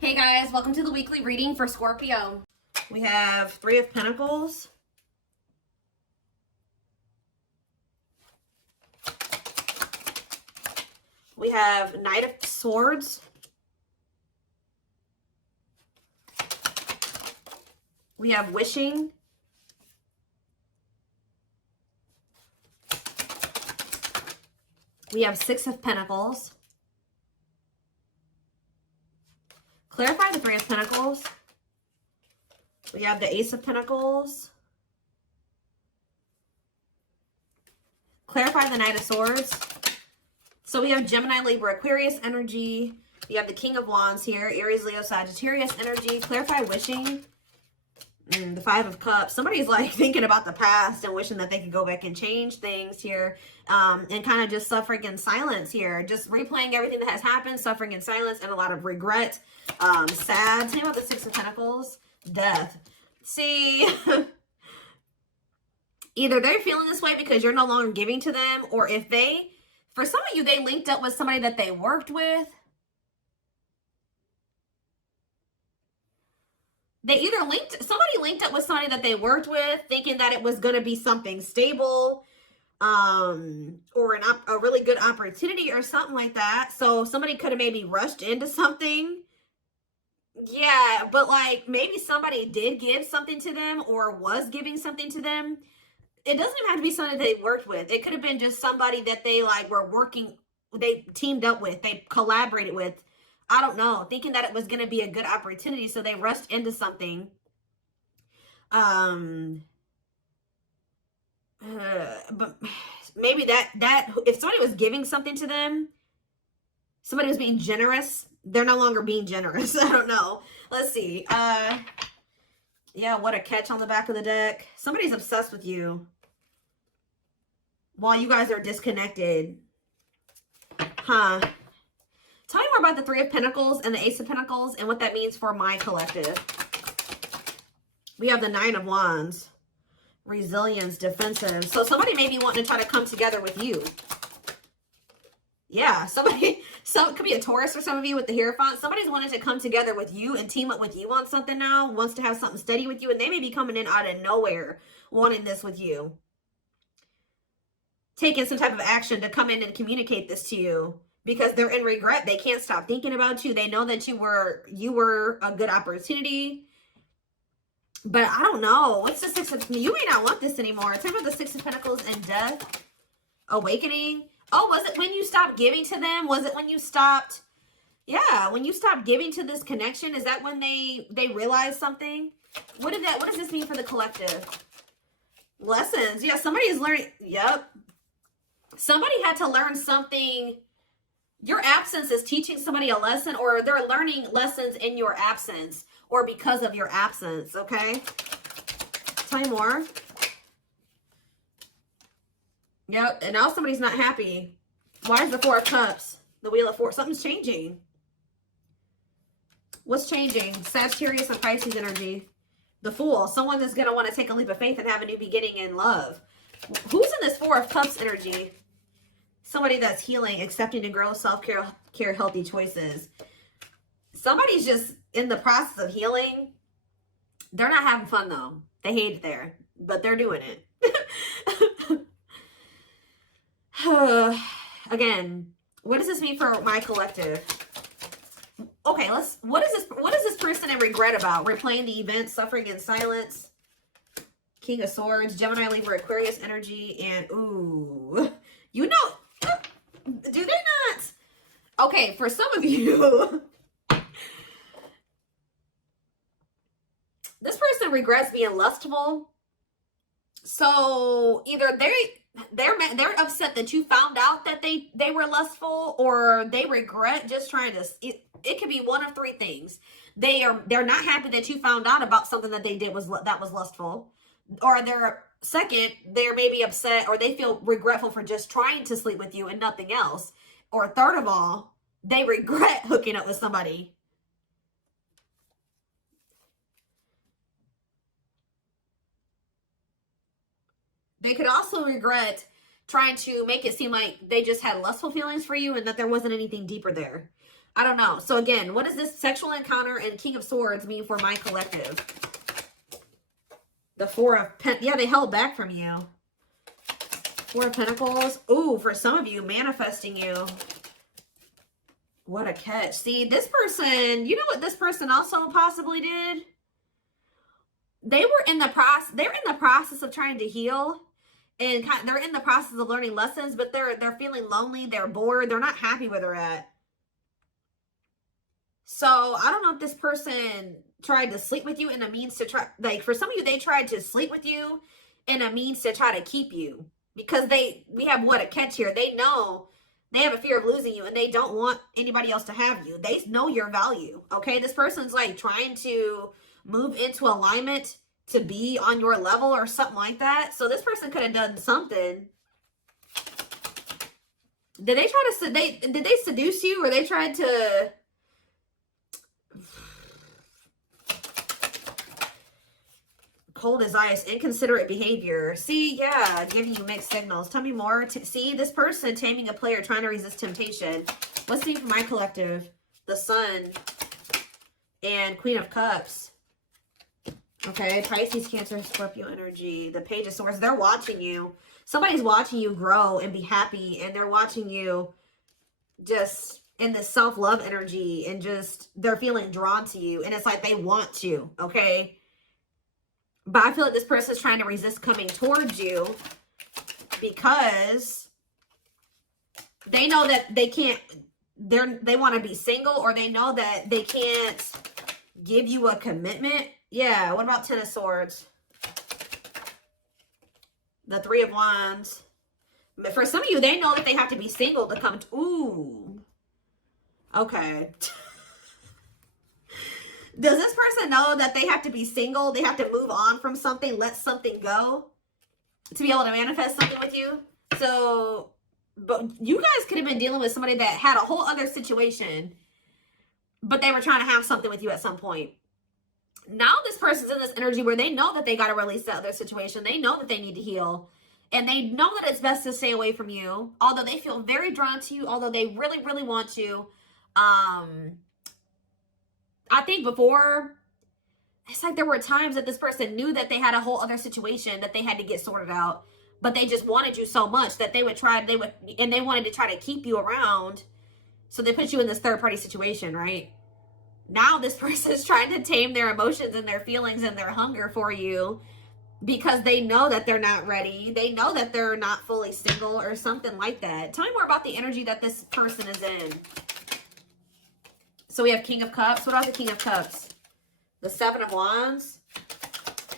Hey guys, welcome to the weekly reading for Scorpio. We have Three of Pentacles. We have Knight of Swords. We have Wishing. We have Six of Pentacles. Clarify the Three of Pentacles. We have the Ace of Pentacles. Clarify the Knight of Swords. So we have Gemini, Libra, Aquarius energy. We have the King of Wands here. Aries, Leo, Sagittarius energy. Clarify Wishing. The Five of Cups. Somebody's like thinking about the past and wishing that they could go back and change things here. And kind of just suffering in silence here. Just replaying everything that has happened. Suffering in silence and a lot of regret. Sad. Tell me about the Six of Pentacles. Death. See, either they're feeling this way because you're no longer giving to them, or if they, for some of you, they linked up with somebody that they worked with. They either somebody linked up with somebody that they worked with thinking that it was going to be something stable, or a really good opportunity or something like that. So somebody could have maybe rushed into something. Yeah, but like maybe somebody did give something to them or was giving something to them. It doesn't even have to be somebody they worked with. It could have been just somebody that they like were working, they teamed up with, they collaborated with. I don't know, thinking that it was going to be a good opportunity, so they rushed into something. But maybe that if somebody was giving something to them, somebody was being generous, they're no longer being generous. I don't know. Let's see. Yeah, what a catch on the back of the deck. Somebody's obsessed with you while you guys are disconnected. Huh. Tell me more about the Three of Pentacles and the Ace of Pentacles and what that means for my collective. We have the Nine of Wands. Resilience, defensive. So somebody may be wanting to try to come together with you. Yeah, it could be a Taurus for some of you with the Hierophant. Somebody's wanting to come together with you and team up with you on something now, wants to have something steady with you, and they may be coming in out of nowhere wanting this with you. Taking some type of action to come in and communicate this to you because they're in regret. They can't stop thinking about you. They know that you were a good opportunity. But I don't know. What's the Six of... You may not want this anymore. Tell me about the Six of Pentacles and Death. Awakening. Oh, was it when you stopped giving to them? Was it when you stopped? Yeah, when you stopped giving to this connection, is that when they realized something? What does this mean for the collective? Lessons. Yeah, somebody is learning. Yep. Somebody had to learn something. Your absence is teaching somebody a lesson, or they're learning lessons in your absence or because of your absence, okay? Tell me more. Yep, and now somebody's not happy. Why is the Four of Cups? The Wheel of Fortune. Something's changing. What's changing? Sagittarius and Pisces energy. The Fool. Someone that's going to want to take a leap of faith and have a new beginning in love. Who's in this Four of Cups energy? Somebody that's healing, accepting to grow, self-care, healthy choices. Somebody's just in the process of healing. They're not having fun, though. They hate it there, but they're doing it. Again, what does this mean for my collective? Okay, what is this person in regret about? Replaying the event, suffering in silence. King of Swords, Gemini, Libra, Aquarius energy, and ooh, you know, do they not? Okay, for some of you, this person regrets being lustful. So either they're upset that you found out that they were lustful, or they regret just trying to. It could be one of three things. They're not happy that you found out about something that they did that was lustful, or they're maybe upset, or they feel regretful for just trying to sleep with you and nothing else, or third of all, they regret hooking up with somebody. They could also regret trying to make it seem like they just had lustful feelings for you and that there wasn't anything deeper there. I don't know. So again, what does this sexual encounter and King of Swords mean for my collective? The Four of Pentacles. Yeah, they held back from you. Four of Pentacles. Ooh, for some of you, manifesting you. What a catch. See, this person, you know what this person also possibly did? They're in the process of trying to heal. And they're in the process of learning lessons, but they're feeling lonely, they're bored, they're not happy where they're at. So I don't know if this person tried to sleep with you in a means to try, like for some of you, they tried to sleep with you in a means to try to keep you. Because we have what a catch here. They know they have a fear of losing you and they don't want anybody else to have you. They know your value, okay? This person's like trying to move into alignment to be on your level or something like that. So this person could have done something. Did they try to, did they seduce you, or they tried to, cold as ice, inconsiderate behavior. See, yeah, giving you mixed signals. Tell me more. See, this person taming a player, trying to resist temptation. Let's see for my collective. The Sun and Queen of Cups. Okay, Pisces, Cancer, Scorpio energy. The Page of Swords. They're watching you. Somebody's watching you grow and be happy, and they're watching you just in this self-love energy, and just they're feeling drawn to you, and it's like they want you, okay? But I feel like this person is trying to resist coming towards you because they know that they can't, they want to be single, or they know that they can't give you a commitment. Yeah, what about Ten of Swords? The Three of Wands. But for some of you, they know that they have to be single to come to, ooh. Okay. Does this person know that they have to be single? They have to move on from something, let something go to be able to manifest something with you? So, but you guys could have been dealing with somebody that had a whole other situation, but they were trying to have something with you at some point. Now this person's in this energy where they know that they got to release that other situation. They know that they need to heal. And they know that it's best to stay away from you. Although they feel very drawn to you. Although they really, really want to. I think before, it's like there were times that this person knew that they had a whole other situation that they had to get sorted out. But they just wanted you so much that they wanted to try to keep you around. So they put you in this third party situation, right? Now this person is trying to tame their emotions and their feelings and their hunger for you because they know that they're not ready. They know that they're not fully single or something like that. Tell me more about the energy that this person is in. So we have King of Cups. What about the King of Cups? The Seven of Wands.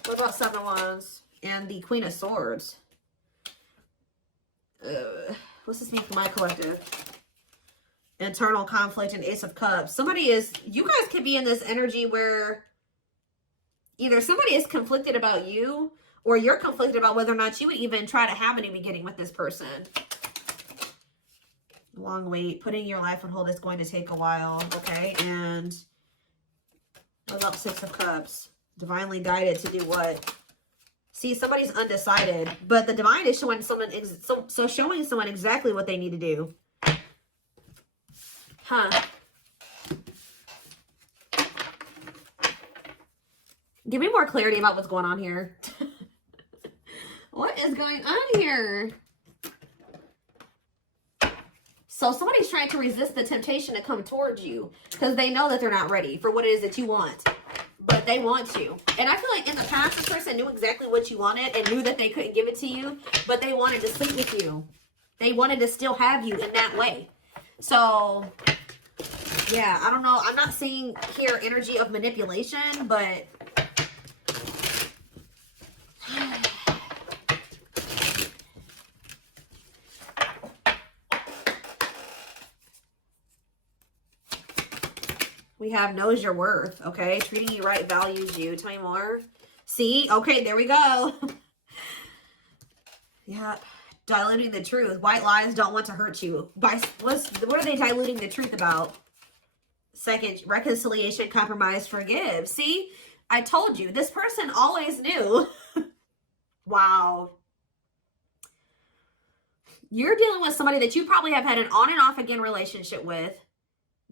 What about Seven of Wands? And the Queen of Swords. What's this mean for my collective? Internal conflict and Ace of Cups. You guys could be in this energy where either somebody is conflicted about you, or you're conflicted about whether or not you would even try to have any beginning with this person. Long wait. Putting your life on hold is going to take a while. Okay. And what about Six of Cups? Divinely guided to do what? See, somebody's undecided, but the divine is showing someone, showing someone exactly what they need to do. Huh. Give me more clarity about what's going on here. What is going on here? So somebody's trying to resist the temptation to come towards you because they know that they're not ready for what it is that you want. But they want you. And I feel like in the past, this person knew exactly what you wanted and knew that they couldn't give it to you, but they wanted to sleep with you. They wanted to still have you in that way. So, yeah, I don't know. I'm not seeing here energy of manipulation, but we have knows your worth, okay? Treating you right, values you. Tell me more. See? Okay, there we go. Yeah. Diluting the truth. White lies don't want to hurt you. What are they diluting the truth about? Second, reconciliation, compromise, forgive. See? I told you. This person always knew. Wow. You're dealing with somebody that you probably have had an on and off again relationship with.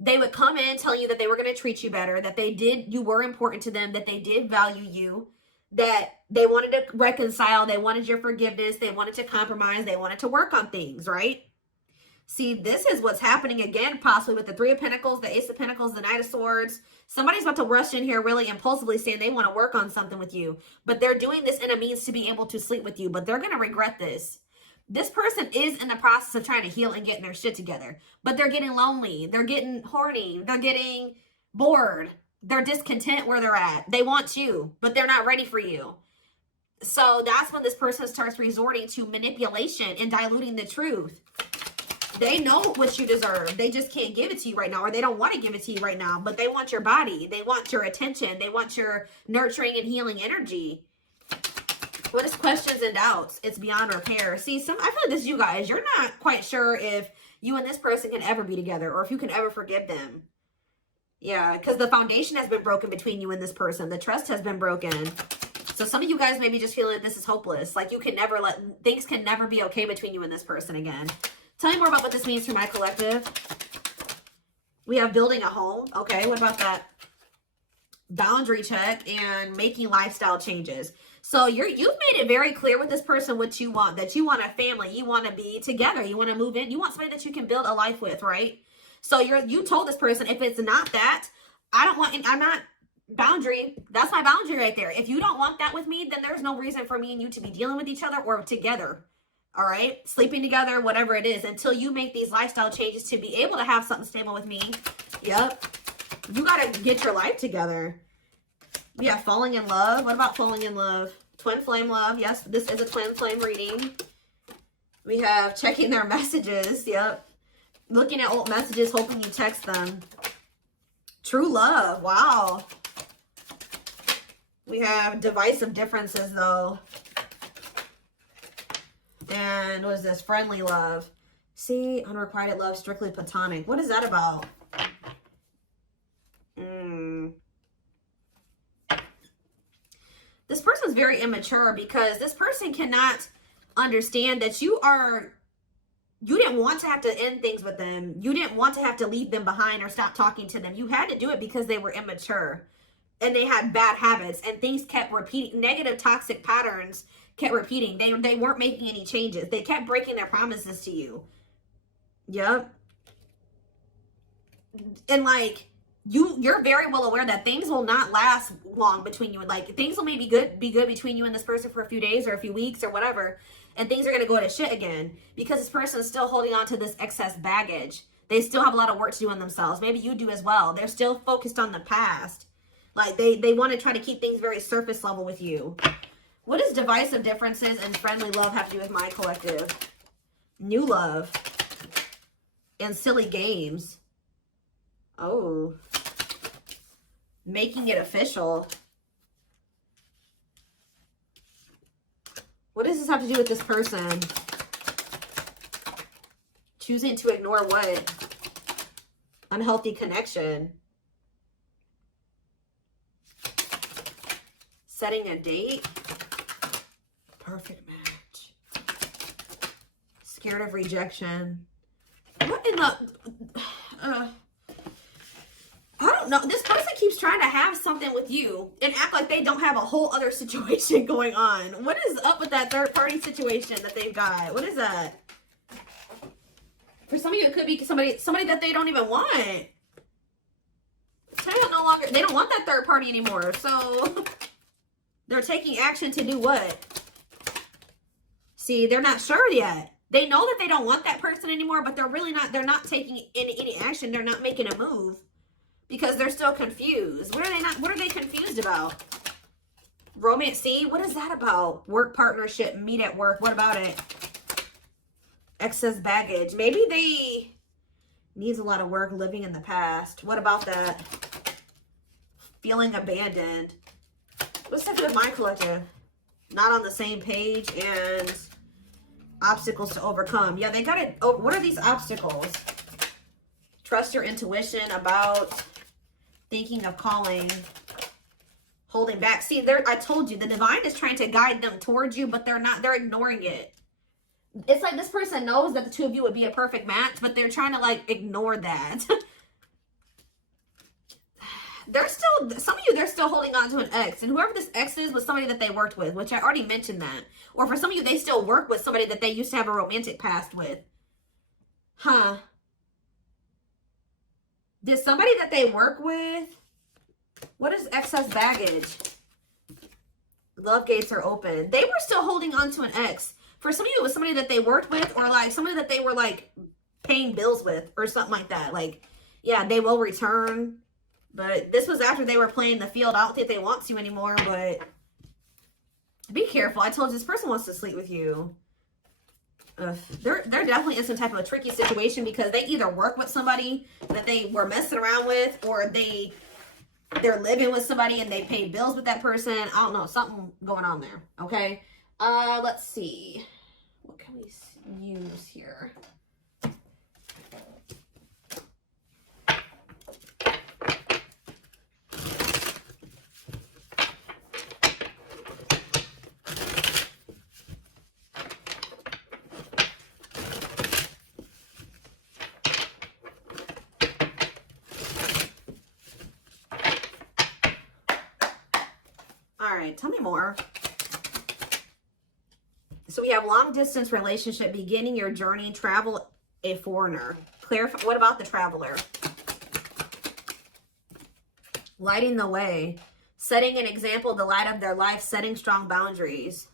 They would come in telling you that they were going to treat you better, that you were important to them, that they did value you, that they wanted to reconcile, they wanted your forgiveness, they wanted to compromise, they wanted to work on things, right? See, this is what's happening again, possibly with the Three of Pentacles, the Ace of Pentacles, the Knight of Swords. Somebody's about to rush in here really impulsively saying they want to work on something with you, but they're doing this in a means to be able to sleep with you, but they're going to regret this. This person is in the process of trying to heal and getting their shit together, but they're getting lonely. They're getting horny. They're getting bored. They're discontent where they're at. They want you, but they're not ready for you. So that's when this person starts resorting to manipulation and diluting the truth. They know what you deserve. They just can't give it to you right now, or they don't want to give it to you right now, but they want your body. They want your attention. They want your nurturing and healing energy. What is questions and doubts? It's beyond repair. See, I feel like this is you guys. You're not quite sure if you and this person can ever be together, or if you can ever forgive them. Yeah, because the foundation has been broken between you and this person. The trust has been broken. So some of you guys maybe just feeling like this is hopeless. Like you can never things can never be okay between you and this person again. Tell me more about what this means for my collective. We have building a home. Okay, what about that? Boundary check and making lifestyle changes. So you've made it very clear with this person what you want. That you want a family. You want to be together. You want to move in. You want somebody that you can build a life with, right? So you told this person, if it's not that, I'm not boundary. That's my boundary right there. If you don't want that with me, then there's no reason for me and you to be dealing with each other or together. All right? Sleeping together, whatever it is, until you make these lifestyle changes to be able to have something stable with me. Yep. You got to get your life together. Yeah, falling in love. What about falling in love? Twin flame love. Yes, this is a twin flame reading. We have checking their messages. Yep. Looking at old messages, hoping you text them. True love. Wow. We have divisive differences, though. And what is this? Friendly love. See, unrequited love, strictly platonic. What is that about? This person's very immature because this person cannot understand that you didn't want to have to end things with them. You didn't want to have to leave them behind or stop talking to them. You had to do it because they were immature and they had bad habits and things kept repeating. Negative toxic patterns kept repeating. They weren't making any changes. They kept breaking their promises to you. Yep. And like, you're very well aware that things will not last long between you. Like things will maybe be good between you and this person for a few days or a few weeks or whatever. And things are going to go to shit again because this person is still holding on to this excess baggage. They still have a lot of work to do on themselves. Maybe you do as well. They're still focused on the past. Like they want to try to keep things very surface level with you. What does divisive differences and friendly love have to do with my collective? New love and silly games. Oh. Making it official. What does this have to do with this person? Choosing to ignore what? Unhealthy connection. Setting a date. Perfect match. Scared of rejection. What in the... I don't know. This person keeps trying to have something with you and act like they don't have a whole other situation going on. What is up with that third party situation that they've got? What is that? For some of you, it could be somebody that they don't even want. They don't want that third party anymore. So they're taking action to do what? See, they're not sure yet. They know that they don't want that person anymore, but they're not taking any action. They're not making a move. Because they're still confused. What are they confused about? Romance, see? What is that about? Work partnership, meet at work. What about it? Excess baggage. Maybe they needs a lot of work living in the past. What about that? Feeling abandoned. What's that with my collective? Not on the same page and obstacles to overcome. Yeah, they got it. Oh, what are these obstacles? Trust your intuition about... Thinking of calling, holding back. See, I told you, the divine is trying to guide them towards you, but they're ignoring it. It's like this person knows that the two of you would be a perfect match, but they're trying to like ignore that. there's still, some of you, they're still holding on to an ex. And whoever this ex is was somebody that they worked with, which I already mentioned that. Or for some of you, they still work with somebody that they used to have a romantic past with. Huh. Did somebody that they work with, what is excess baggage? Love gates are open. They were still holding on to an ex. For some of you, it was somebody that they worked with, or like somebody that they were like paying bills with or something like that. Like, yeah, they will return. But this was after they were playing the field. I don't think they want to anymore, but be careful. I told you, this person wants to sleep with you. They're definitely in some type of a tricky situation because they either work with somebody that they were messing around with, or they're living with somebody and they pay bills with that person. I don't know, something going on there. Okay. Let's see. What can we use here? All right, tell me more. So we have long distance relationship, beginning your journey, travel, a foreigner. Clarify, what about the traveler? Lighting the way, setting an example, the light of their life, setting strong boundaries.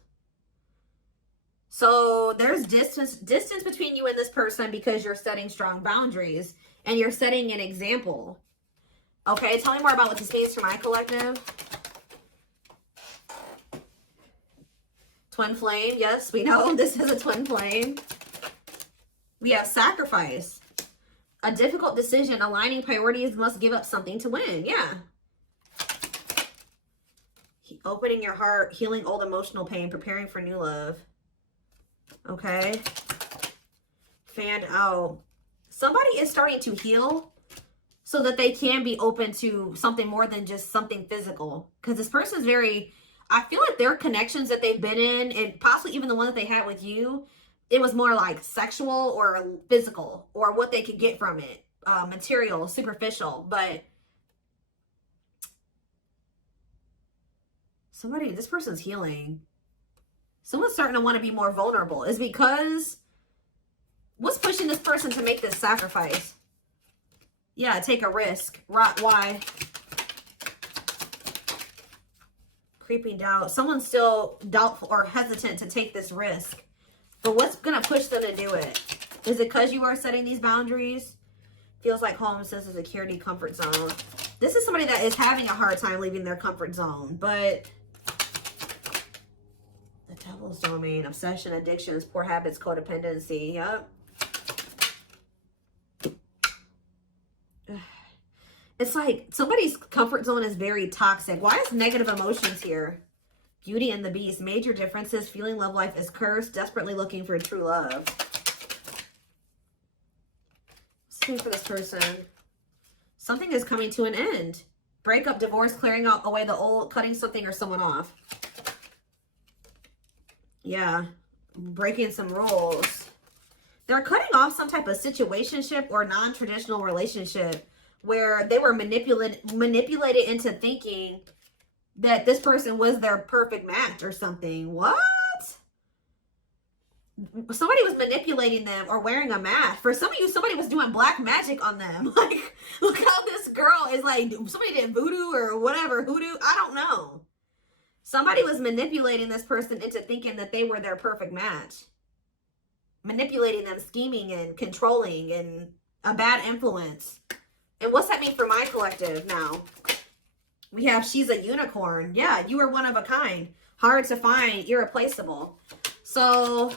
So there's distance between you and this person because you're setting strong boundaries and you're setting an example. Okay, tell me more about what this means for my collective. Twin flame, yes, we know this is a twin flame. We have sacrifice. A difficult decision, aligning priorities, must give up something to win. Yeah. Opening your heart, healing old emotional pain, preparing for new love. Okay. Fan out. Somebody is starting to heal so that they can be open to something more than just something physical. Because this person's very, I feel like their connections that they've been in, and possibly even the one that they had with you, it was more like sexual or physical, or what they could get from it. Material, superficial. But somebody, this person's healing. Someone's starting to want to be more vulnerable. Is because what's pushing this person to make this sacrifice? Yeah, take a risk. Why? Creeping doubt. Someone's still doubtful or hesitant to take this risk. But what's going to push them to do it? Is it because you are setting these boundaries? Feels like home, sense of security, comfort zone. This is somebody that is having a hard time leaving their comfort zone. But the devil's domain, obsession, addictions, poor habits, codependency. Yep. It's like somebody's comfort zone is very toxic. Why is negative emotions here? Beauty and the Beast. Major differences. Feeling love life is cursed. Desperately looking for true love. What's for this person? Something is coming to an end. Breakup, divorce, clearing out away the old, cutting something or someone off. Yeah. Breaking some rules. They're cutting off some type of situationship or non-traditional relationship where they were manipulated into thinking that this person was their perfect match or something. What? Somebody was manipulating them or wearing a mask. For some of you, somebody was doing black magic on them. Like, look how this girl is like, somebody did voodoo or whatever, hoodoo. I don't know. Somebody was manipulating this person into thinking that they were their perfect match. Manipulating them, scheming and controlling and a bad influence. And what's that mean for my collective now? We have she's a unicorn. Yeah, you are one of a kind. Hard to find, irreplaceable. So,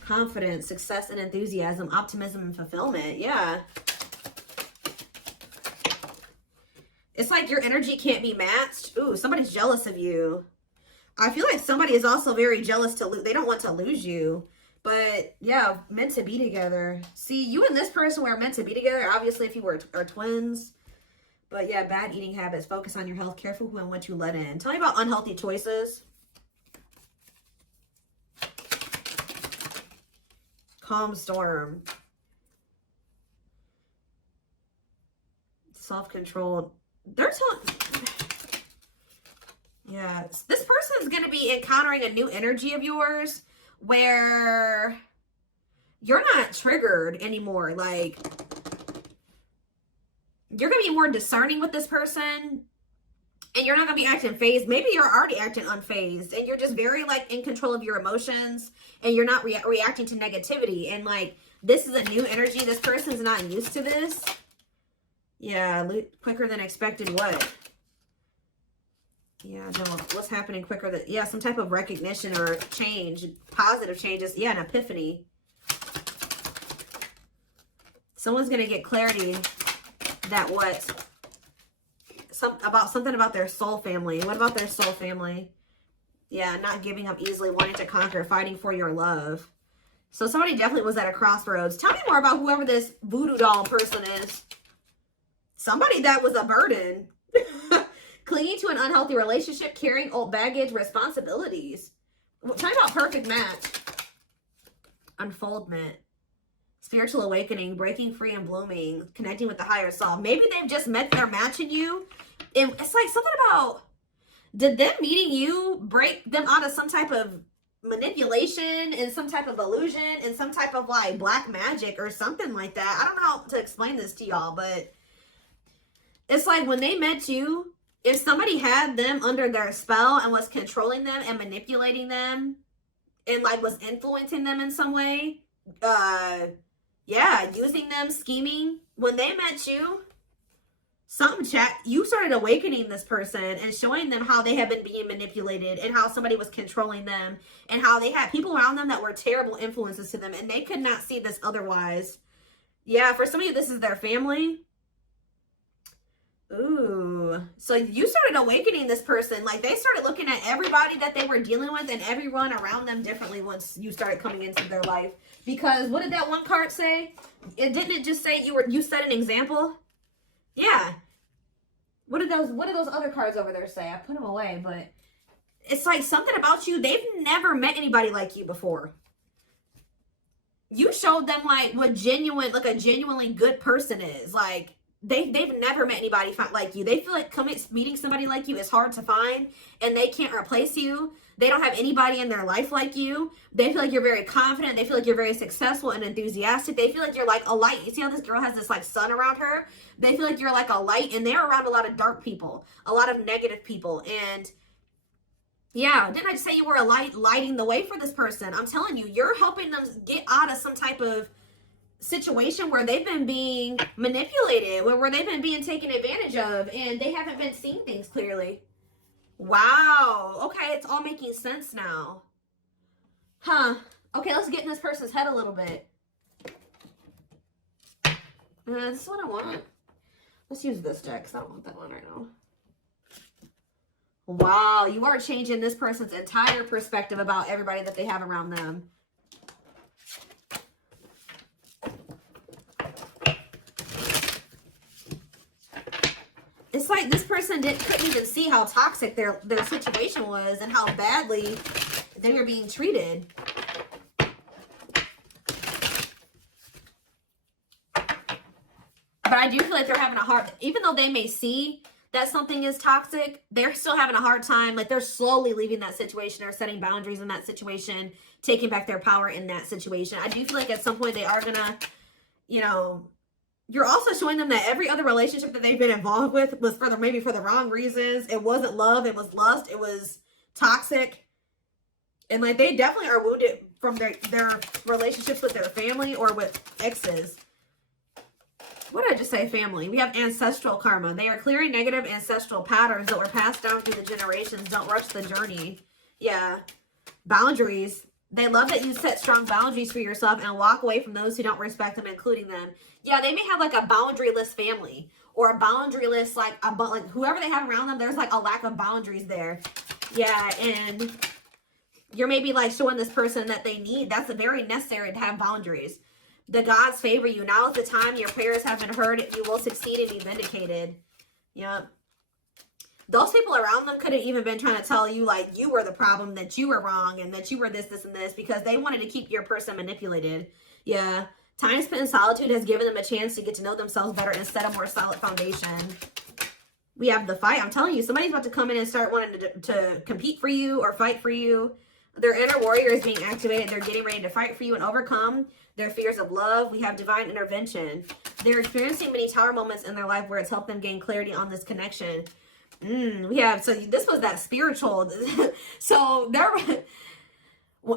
confidence, success and enthusiasm, optimism and fulfillment. Yeah. It's like your energy can't be matched. Ooh, somebody's jealous of you. I feel like somebody is also very jealous to lose. They don't want to lose you. But yeah, meant to be together. See, you and this person were meant to be together. Obviously, if you are twins. But yeah, bad eating habits. Focus on your health. Careful who and what you let in. Tell me about unhealthy choices. Calm storm. self-controlled. They're telling... Yeah, this person is going to be encountering a new energy of yours where you're not triggered anymore. Like, you're going to be more discerning with this person, and you're not going to be acting phased. Maybe you're already acting unfazed, and you're just very, like, in control of your emotions, and you're not reacting to negativity. And, like, this is a new energy. This person's not used to this. Yeah, quicker than expected what? Yeah, no, what's happening quicker than... Yeah, some type of recognition or change. Positive changes. Yeah, an epiphany. Someone's going to get clarity that what... something about their soul family. What about their soul family? Yeah, not giving up easily, wanting to conquer, fighting for your love. So somebody definitely was at a crossroads. Tell me more about whoever this voodoo doll person is. Somebody that was a burden. Clinging to an unhealthy relationship, carrying old baggage, responsibilities. Tell me about perfect match. Unfoldment. Spiritual awakening, breaking free and blooming, connecting with the higher self. Maybe they've just met their match in you. And it's like something about, did them meeting you break them out of some type of manipulation and some type of illusion and some type of like black magic or something like that? I don't know how to explain this to y'all, but it's like when they met you, if somebody had them under their spell and was controlling them and manipulating them and like was influencing them in some way, yeah, using them, scheming, when they met you, you started awakening this person and showing them how they had been being manipulated and how somebody was controlling them and how they had people around them that were terrible influences to them and they could not see this otherwise. Yeah, for some of you, this is their family. Ooh, so you started awakening this person. Like they started looking at everybody that they were dealing with and everyone around them differently once you started coming into their life. Because what did that one card say? Didn't it just say you set an example? Yeah. What did those other cards over there say? I put them away, but it's like something about you. They've never met anybody like you before. You showed them like what a genuinely good person is. Like they've never met anybody like you. They feel like meeting somebody like you is hard to find and they can't replace you. They don't have anybody in their life like you. They feel like you're very confident. They feel like you're very successful and enthusiastic. They feel like you're like a light. You see how this girl has this like sun around her? They feel like you're like a light and they're around a lot of dark people, a lot of negative people. And yeah, didn't I just say you were a light, lighting the way for this person? I'm telling you, you're helping them get out of some type of situation where they've been being manipulated, where they've been being taken advantage of and they haven't been seeing things clearly. Wow. Okay, it's all making sense now. Huh. Okay, let's get in this person's head a little bit. This is what I want. Let's use this deck because I don't want that one right now. Wow, you are changing this person's entire perspective about everybody that they have around them. It's like this person couldn't even see how toxic their situation was and how badly they were being treated. But I do feel like they're having a hard, even though they may see that something is toxic, they're still having a hard time. Like they're slowly leaving that situation or setting boundaries in that situation, taking back their power in that situation. I do feel like at some point they are gonna, you know, you're also showing them that every other relationship that they've been involved with was maybe for the wrong reasons. It wasn't love. It was lust. It was toxic. And like they definitely are wounded from their relationships with their family or with exes. What did I just say? Family. We have ancestral karma. They are clearing negative ancestral patterns that were passed down through the generations. Don't rush the journey. Yeah. Boundaries. They love that you set strong boundaries for yourself and walk away from those who don't respect them, including them. Yeah, they may have like a boundaryless family or a boundaryless, like whoever they have around them, there's like a lack of boundaries there. Yeah, and you're maybe like showing this person that they need. That's very necessary to have boundaries. The gods favor you. Now is the time your prayers have been heard. You will succeed and be vindicated. Yep. Those people around them could have even been trying to tell you like you were the problem, that you were wrong, and that you were this, and this, because they wanted to keep your person manipulated. Yeah. Time spent in solitude has given them a chance to get to know themselves better and set a more solid foundation. We have the fight. I'm telling you, somebody's about to come in and start wanting to compete for you or fight for you. Their inner warrior is being activated. They're getting ready to fight for you and overcome their fears of love. We have divine intervention. They're experiencing many tower moments in their life where it's helped them gain clarity on this connection. We have, so this was that spiritual. So they're...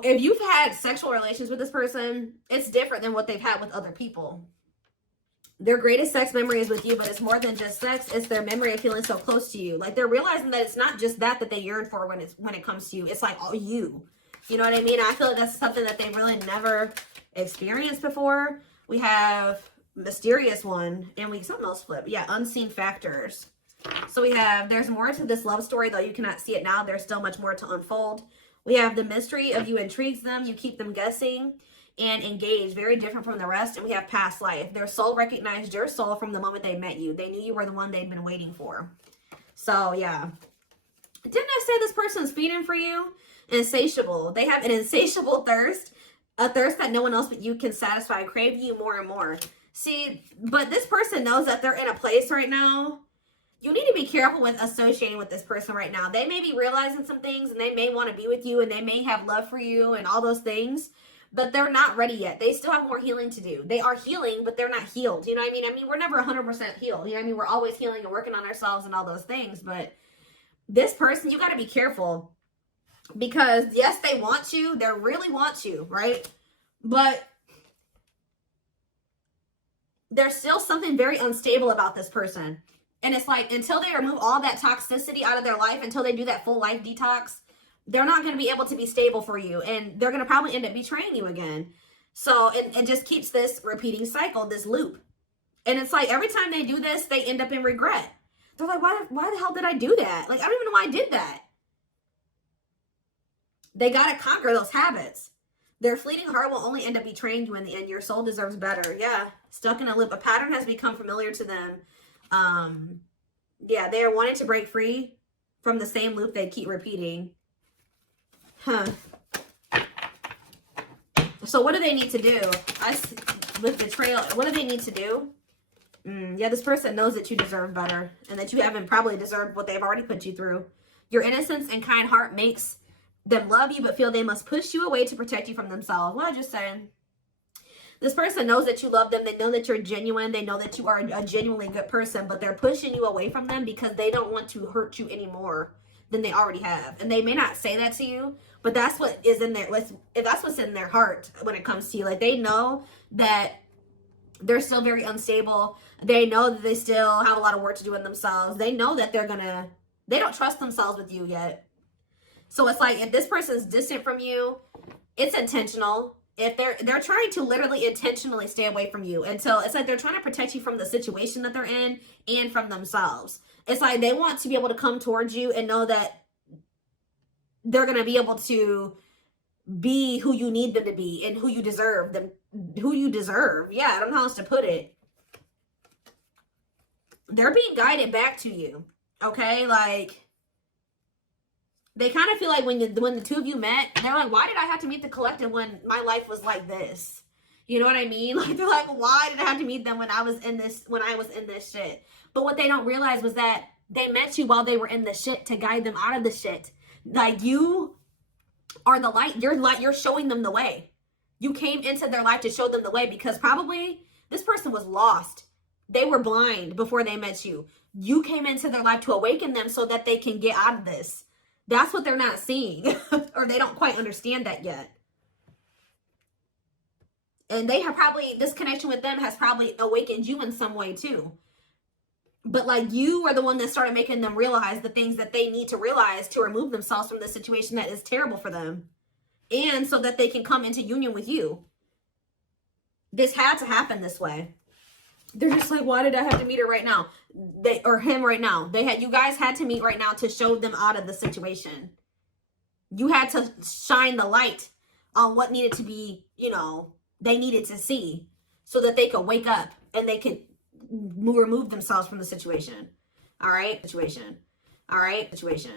If you've had sexual relations with this person, it's different than what they've had with other people. Their greatest sex memory is with you, but it's more than just sex. It's their memory of feeling so close to you. Like, they're realizing that it's not just that they yearn for when it comes to you. It's like all you. You know what I mean? I feel like that's something that they really never experienced before. We have mysterious one, and something else flipped. Yeah, unseen factors. So we have, there's more to this love story, though you cannot see it now. There's still much more to unfold. We have the mystery of you intrigues them. You keep them guessing and engaged. Very different from the rest. And we have past life. Their soul recognized your soul from the moment they met you. They knew you were the one they'd been waiting for. So, yeah. Didn't I say this person's feeding for you? Insatiable. They have an insatiable thirst. A thirst that no one else but you can satisfy. Crave you more and more. See, but this person knows that they're in a place right now. You need to be careful with associating with this person right now. They may be realizing some things and they may want to be with you and they may have love for you and all those things, but they're not ready yet. They still have more healing to do. They are healing, but they're not healed. You know what I mean? I mean, we're never 100% healed. You know what I mean? We're always healing and working on ourselves and all those things, but this person, you got to be careful because yes, they want you. They really want you, right? But there's still something very unstable about this person. And it's like, until they remove all that toxicity out of their life, until they do that full life detox, they're not going to be able to be stable for you. And they're going to probably end up betraying you again. So it just keeps this repeating cycle, this loop. And it's like, every time they do this, they end up in regret. They're like, why the hell did I do that? Like, I don't even know why I did that. They got to conquer those habits. Their fleeting heart will only end up betraying you in the end. Your soul deserves better. Yeah. Stuck in a loop. A pattern has become familiar to them. Yeah, they are wanting to break free from the same loop they keep repeating. So what do they need to do? With betrayal, what do they need to do? Yeah, this person knows that you deserve better and that you haven't probably deserved what they've already put you through. Your innocence and kind heart makes them love you but feel they must push you away to protect you from themselves. What I just saying? This person knows that you love them. They know that you're genuine. They know that you are a genuinely good person, but they're pushing you away from them because they don't want to hurt you any more than they already have. And they may not say that to you, but that's what is in there. That's what's in their heart when it comes to you. Like, they know that they're still very unstable. They know that they still have a lot of work to do in themselves. They know that they don't trust themselves with you yet. So it's like, if this person's distant from you, it's intentional. If they're trying to literally intentionally stay away from you until it's like they're trying to protect you from the situation that they're in and from themselves. It's like they want to be able to come towards you and know that they're going to be able to be who you need them to be and who you deserve them, who you deserve. Yeah, I don't know how else to put it. They're being guided back to you. Okay, like, they kind of feel like when the two of you met, they're like, why did I have to meet the collective when my life was like this? You know what I mean? Like, they're like, why did I have to meet them when I was in this shit? But what they don't realize was that they met you while they were in the shit to guide them out of the shit. Like, you are the light. You're showing them the way. You came into their life to show them the way because probably this person was lost. They were blind before they met you. You came into their life to awaken them so that they can get out of this. That's what they're not seeing, or they don't quite understand that yet. And they have probably, this connection with them has probably awakened you in some way too. But like, you are the one that started making them realize the things that they need to realize to remove themselves from the situation that is terrible for them. And so that they can come into union with you. This had to happen this way. They're just like, why did I have to meet her right now? Or him right now. You guys had to meet right now to show them out of the situation. You had to shine the light on what needed to be, they needed to see so that they could wake up and they could remove themselves from the situation. All right? Situation.